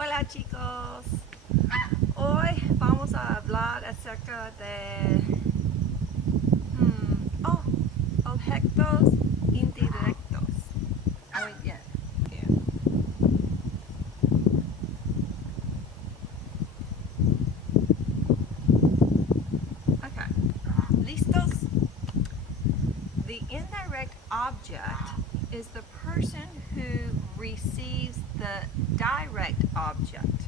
Hola chicos, hoy vamos a hablar acerca de objetos indirectos. Muy bien, bien. Okay, ¿listos? The indirect object is the person who receives the direct object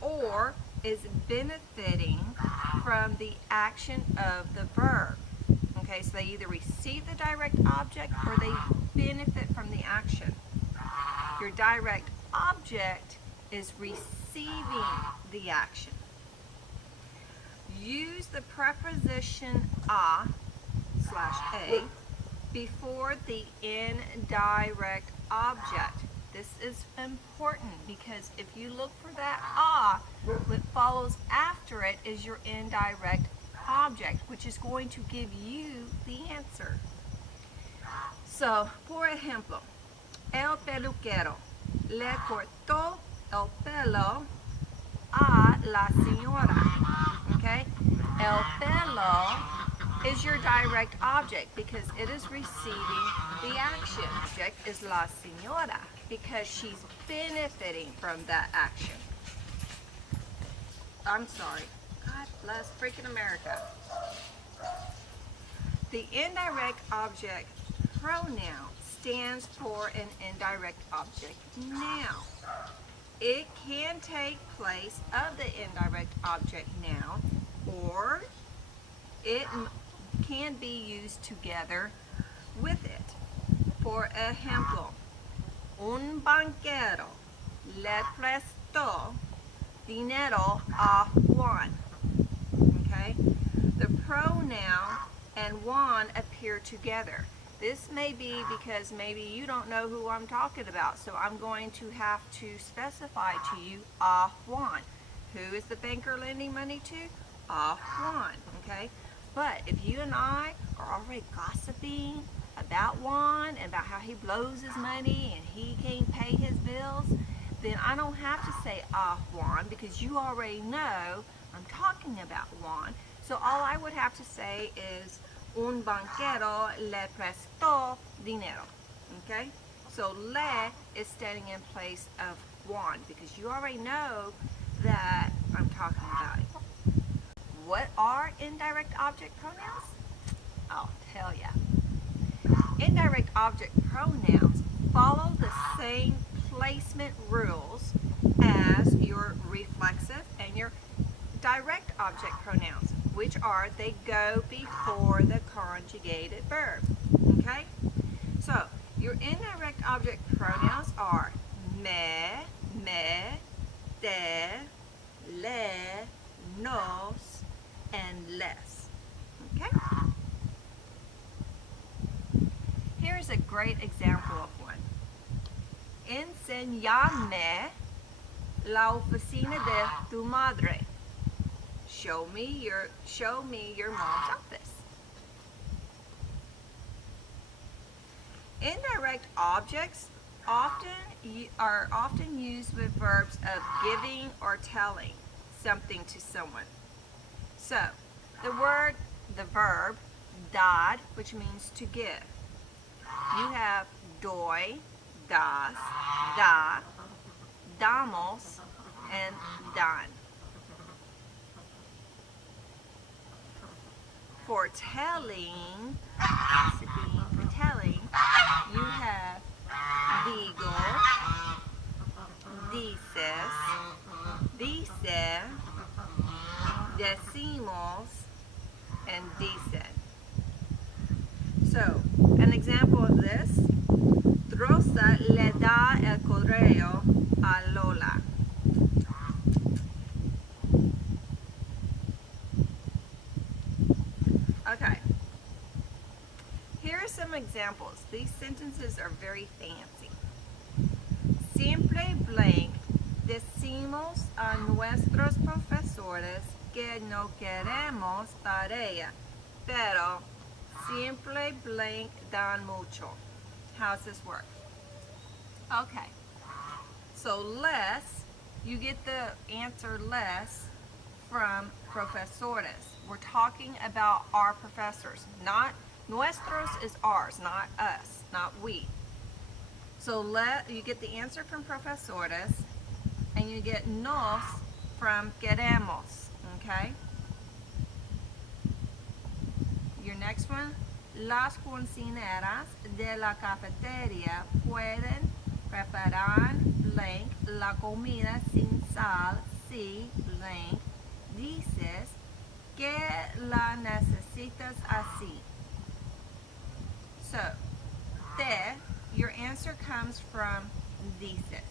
or is benefiting from the action of the verb. Okay, so they either receive the direct object or they benefit from the action. Your direct object is receiving the action. Use the preposition a/a before the indirect object. This is important because if you look for that what follows after it is your indirect object, which is going to give you the answer. So, por ejemplo, el peluquero le cortó el pelo a la señora. Okay? El pelo is your direct object because it is receiving the action. Object is la señora because she's benefiting from that action. I'm sorry. God bless freaking America. The indirect object pronoun stands for an indirect object noun. It can take place of the indirect object noun, or it can be used together with it. Por ejemplo, un banquero le prestó dinero a Juan. Okay? The pronoun and Juan appear together. This may be because maybe you don't know who I'm talking about, so I'm going to have to specify to you a Juan. Who is the banker lending money to? A Juan, okay? But if you and I are already gossiping about Juan and about how he blows his money and he can't pay his bills, then I don't have to say a Juan because you already know I'm talking about Juan. So all I would have to say is un banquero le prestó dinero. Okay? So le is standing in place of Juan because you already know that I'm talking about it. What are indirect object pronouns? I'll tell ya. Indirect object pronouns follow the same placement rules as your reflexive and your direct object pronouns, which are they go before the conjugated verb. Okay? So, your indirect object pronouns are me, te, le, nos, and les. Okay? Here's a great example of one. Enséñame la oficina de tu madre. Show me your mom's office. Indirect objects are often used with verbs of giving or telling something to someone. So, the verb dar, which means to give. You have doy, das, da, damos, and dan. For telling, you have digo, dices, dice, decimos, and dicen. So, an example of this, Rosa le da el correo a Lola. Okay. Here are some examples. These sentences are very fancy. Siempre blank decimos a nuestros profesores que no queremos tarea, pero siempre blank dan mucho. How's this work? Okay. So les, you get the answer les from profesores. We're talking about our professors. Not nuestros is ours, not us, not we. So you get the answer from profesores, and you get nos from queremos, okay? Your next one, las cocineras de la cafetería pueden preparar blank la comida sin sal si blank dices que la necesitas así. So, your answer comes from dices.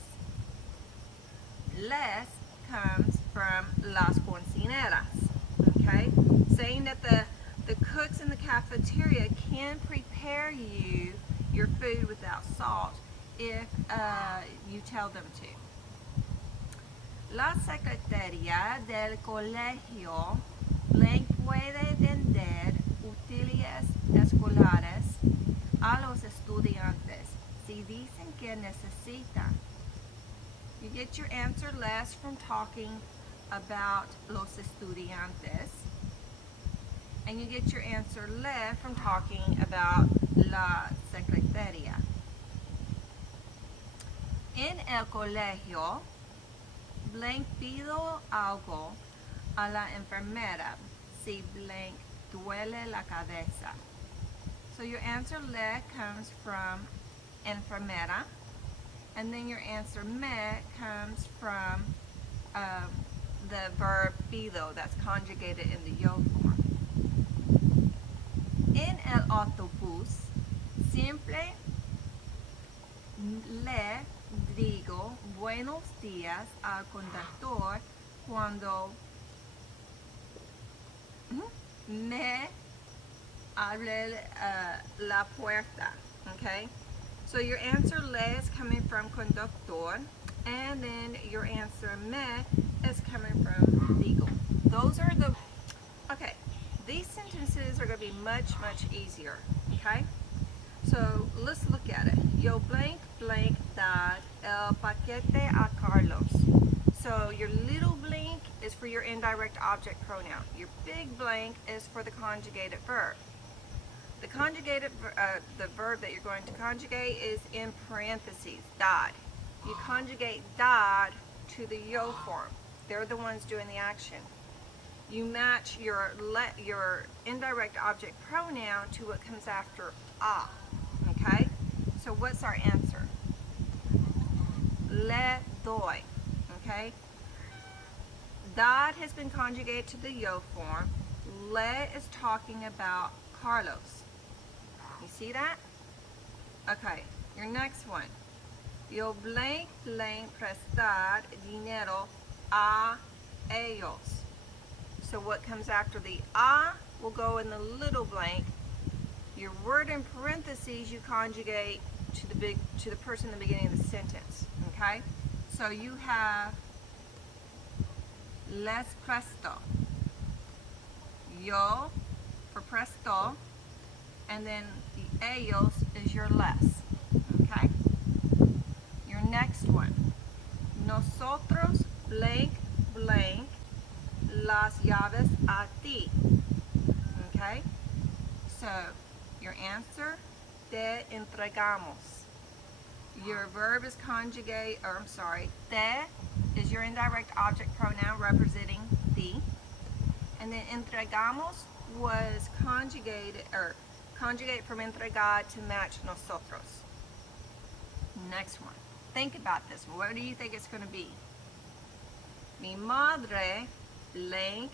Les comes from las cocineras, okay? Saying that the cooks in the cafeteria can prepare you your food without salt if you tell them to. La secretaria del colegio blank puede vender útiles escolares a los estudiantes si dicen que necesitan. You get your answer les from talking about los estudiantes, and you get your answer le from talking about la secretaria. En el colegio, blank pido algo a la enfermera si blank duele la cabeza. So your answer le comes from enfermera, and then your answer me comes from the verb pido that's conjugated in the yo form. En el autobús siempre le digo buenos días al conductor cuando me abre la puerta, okay? So your answer le is coming from conductor, and then your answer me is coming from digo. Those are the, okay, these sentences are going to be much easier, okay? So let's look at it. Yo blank dar el paquete a Carlos. So your little blank is for your indirect object pronoun. Your big blank is for the conjugated verb. The conjugated, the verb that you're going to conjugate is in parentheses, dad. You conjugate dad to the yo form. They're the ones doing the action. You match your indirect object pronoun to what comes after a, okay? So what's our answer? Le doy, okay? Dad has been conjugated to the yo form. Le is talking about Carlos. You see that? Okay, your next one. Yo blank prestar dinero a ellos. So what comes after the a will go in the little blank. Your word in parentheses you conjugate to the person in the beginning of the sentence. Okay? So you have les presto. Yo for presto, and then the ellos is your les. Okay? Your next one. Nosotros blank las llaves a ti. Okay? So your answer, te entregamos. Your verb is conjugate, or I'm sorry, te is your indirect object pronoun representing the. And then entregamos was conjugated from entregar to match nosotros. Next one. Think about this. What do you think it's going to be? Mi madre blank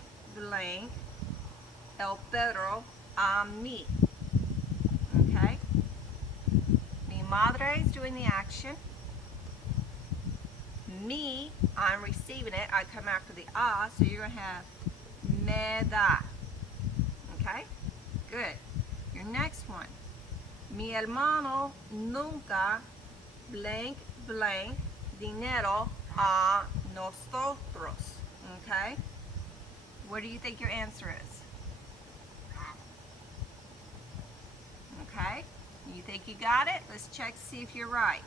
el perro a mí. Okay? Mi madre is doing the action. Me, I'm receiving it. I come after the a, so you're going to have me da. Okay? Good. Your next one. Mi hermano nunca blank dinero a nosotros. Okay? What do you think your answer is? Okay? You think you got it? Let's check to see if you're right.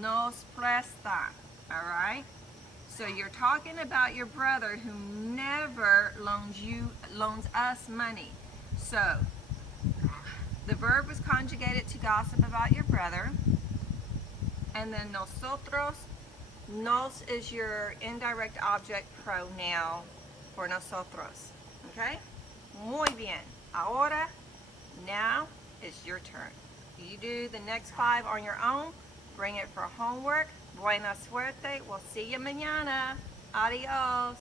nos presta. All right? So you're talking about your brother who never loans us money. So the verb was conjugated to gossip about your brother. And then nosotros, nos is your indirect object pronoun for nosotros. Okay? Muy bien. Ahora, now it's your turn. You do the next 5 on your own. Bring it for homework. Buena suerte. We'll see you mañana. Adios.